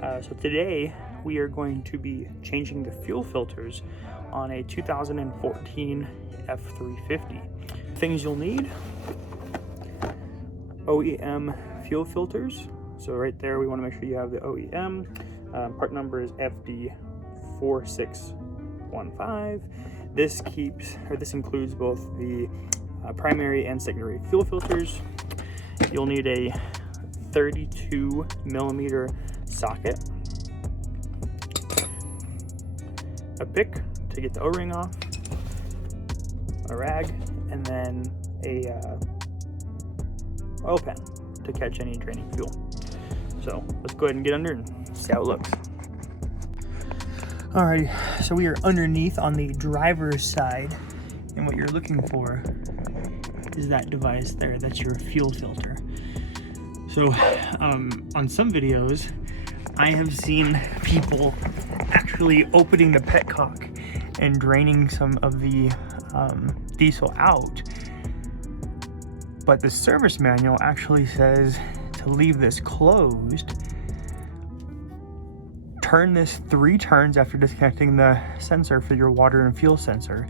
So today we are going to be changing the fuel filters on a 2014 F350. Things you'll need: OEM fuel filters. So right there we want to make sure you have the OEM. Part number is FD4615. This includes both the primary and secondary fuel filters. You'll need a 32 millimeter socket, a pick to get the O-ring off, a rag, and then a oil pan to catch any draining fuel. So let's go ahead and get under and see how it looks. Alrighty, so we are underneath on the driver's side, and what you're looking for is that device there. That's your fuel filter. So on some videos I have seen people actually opening the petcock and draining some of the diesel out, but the service manual actually says to leave this closed. Turn this 3 turns after disconnecting the sensor for your water and fuel sensor.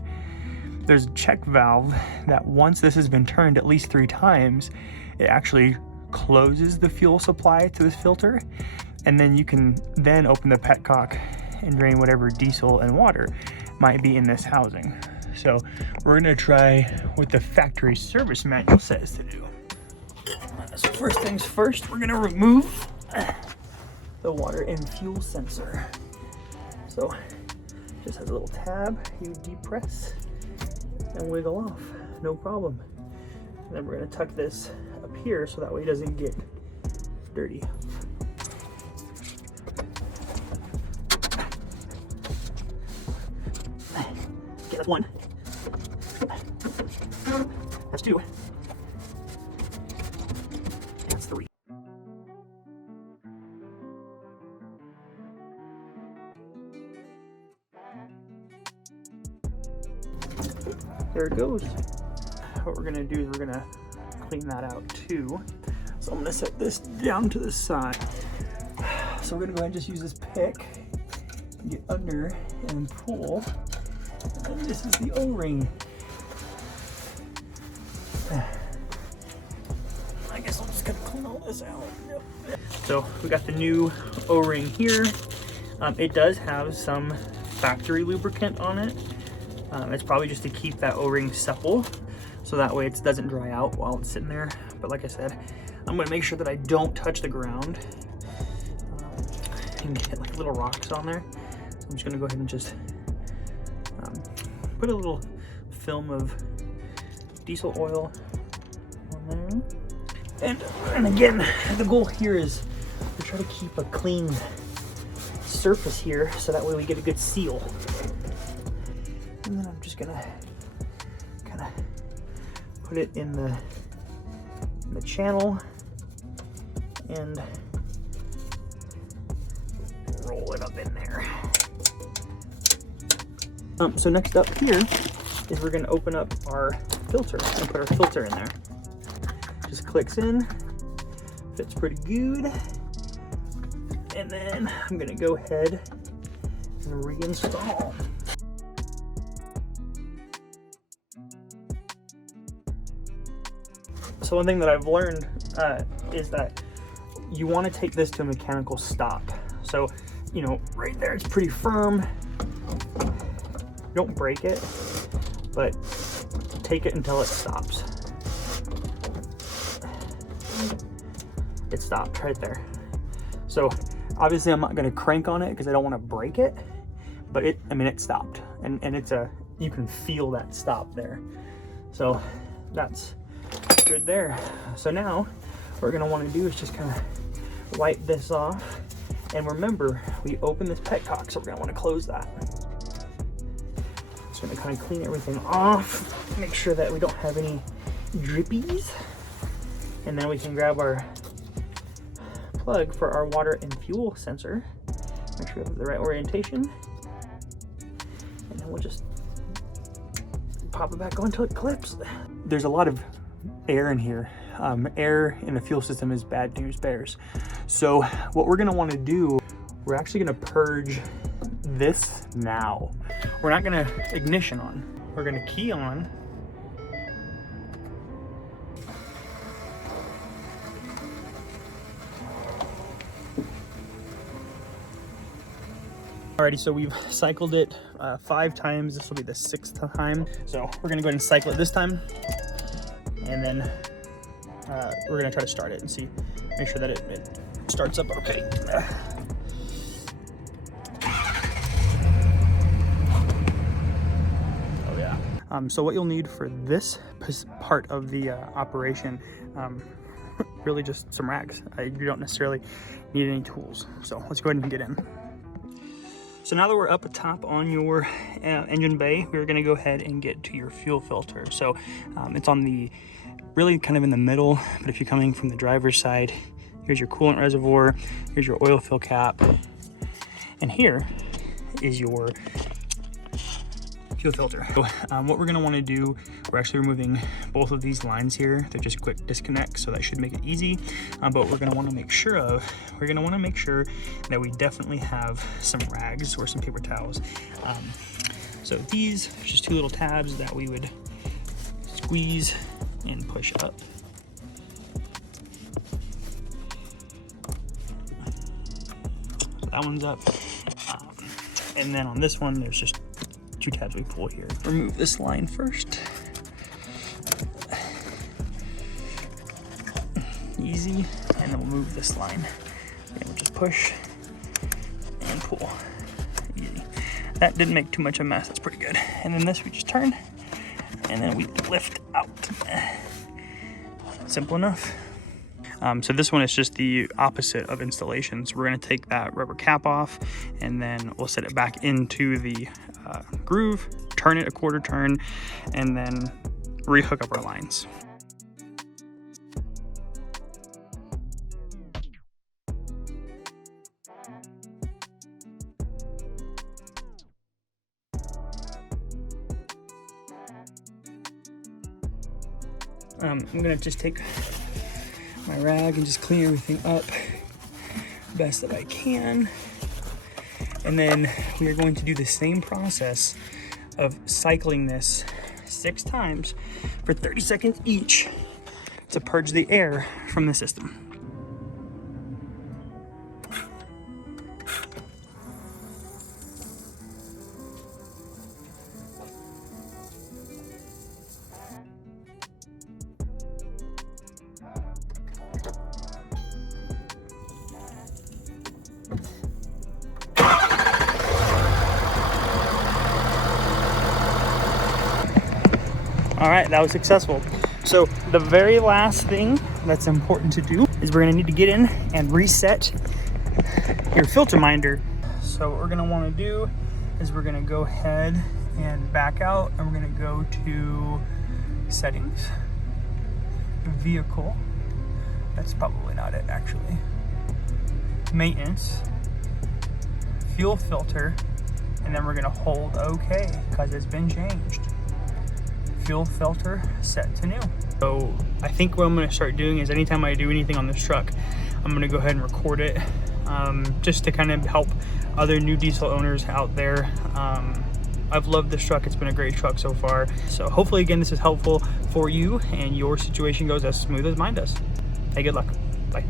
There's a check valve that once this has been turned at least 3 times, it actually closes the fuel supply to this filter, and then you can then open the petcock and drain whatever diesel and water might be in this housing. So we're gonna try what the factory service manual says to do. So first things first, we're gonna remove the water and fuel sensor. So just has a little tab, you depress and wiggle off, no problem. And then we're gonna tuck this up here so that way it doesn't get dirty. Okay, that's 1. That's 2. That's 3. There it goes. What we're gonna do is we're gonna clean that out too. So I'm gonna set this down to the side. So we're gonna go ahead and just use this pick, get under and pull. And this is the O-ring. I guess I'm just gonna clean all this out. Yep. So we got the new O-ring here. It does have some factory lubricant on it. It's probably just to keep that O-ring supple, so that way it doesn't dry out while it's sitting there. But like I said, I'm gonna make sure that I don't touch the ground and get like little rocks on there. So I'm just gonna go ahead and just put a little film of diesel oil on there. And again, the goal here is to try to keep a clean surface here, so that way we get a good seal. And then I'm just gonna kind of put it in the channel and roll it up in there. So next up here is we're gonna open up our filter and put our filter in there. Just clicks in, fits pretty good. And then I'm gonna go ahead and reinstall. So one thing that I've learned is that you want to take this to a mechanical stop. So, you know, right there it's pretty firm. Don't break it, but take it until it stops. It stopped right there. So obviously I'm not going to crank on it because I don't want to break it, but it stopped, and it's you can feel that stop there. So that's good there. So now what we're going to want to do is just kind of wipe this off, and remember we opened this petcock, so we're going to want to close that. Just going to kind of clean everything off, make sure that we don't have any drippies, and then we can grab our plug for our water and fuel sensor, make sure we have the right orientation, and then we'll just pop it back on until it clips. There's a lot of air in here. Air in the fuel system is bad news bears. So what we're going to want to do we're actually gonna purge this now. We're not gonna ignition on. We're gonna key on. Alrighty, so we've cycled it 5 times. This will be the 6th time. So we're gonna go ahead and cycle it this time. And then we're gonna try to start it and see, make sure that it starts up okay. Oh yeah. So what you'll need for this part of the operation, really just some rags. You don't necessarily need any tools. So let's go ahead and get in. So now that we're up top on your engine bay, we're gonna go ahead and get to your fuel filter. So it's on the, really kind of in the middle, but if you're coming from the driver's side, here's your coolant reservoir, here's your oil fill cap, and here is your fuel filter. So what we're gonna wanna do, we're actually removing both of these lines here. They're just quick disconnects, so that should make it easy. But we're gonna wanna make sure that we definitely have some rags or some paper towels. So these, just 2 little tabs that we would squeeze and push up. So that one's up. And then on this one, there's just 2 tabs we pull here. Remove this line first. Easy, and then we'll move this line. And we'll just push and pull. Easy. That didn't make too much of a mess, that's pretty good. And then this we just turn, and then we lift out. Simple enough. So this one is just the opposite of installation. So we're gonna take that rubber cap off, and then we'll set it back into the groove, turn it a 1/4 turn, and then rehook up our lines. I'm gonna just take my rag and just clean everything up best that I can. And then we're going to do the same process of cycling this 6 times for 30 seconds each to purge the air from the system. All right, that was successful. So the very last thing that's important to do is we're gonna need to get in and reset your filter minder. So what we're gonna wanna do is we're gonna go ahead and back out, and we're gonna go to settings, vehicle. That's probably not it actually. Maintenance, fuel filter, and then we're gonna hold okay because it's been changed. Fuel filter set to new. So I think what I'm gonna start doing is anytime I do anything on this truck, I'm gonna go ahead and record it, just to kind of help other new diesel owners out there. I've loved this truck, it's been a great truck so far. So hopefully again, this is helpful for you and your situation goes as smooth as mine does. Hey, good luck, bye.